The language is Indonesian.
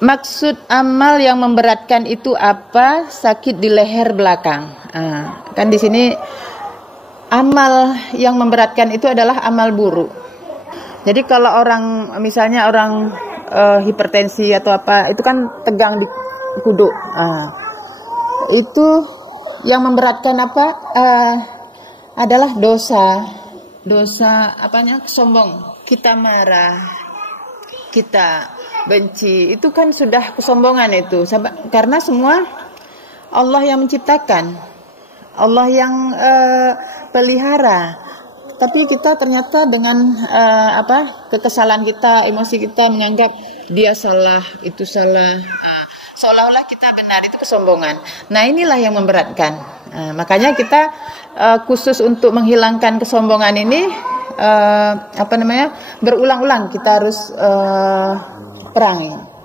Maksud amal yang memberatkan itu apa? Sakit di leher belakang. Kan di sini amal yang memberatkan itu adalah amal buruk. Jadi kalau orang misalnya orang hipertensi atau apa, itu kan tegang di kudu. Itu yang memberatkan apa? Adalah dosa. Dosa apanya? Sombong. Kita marah, kita benci, itu kan sudah kesombongan itu. Karena semua Allah yang menciptakan, Allah yang pelihara. Tapi kita ternyata dengan kekesalan kita, emosi kita menganggap dia salah, itu salah. Seolah-olah kita benar, itu kesombongan. Nah, inilah yang memberatkan. Makanya kita khusus untuk menghilangkan kesombongan ini berulang-ulang kita harus perangi.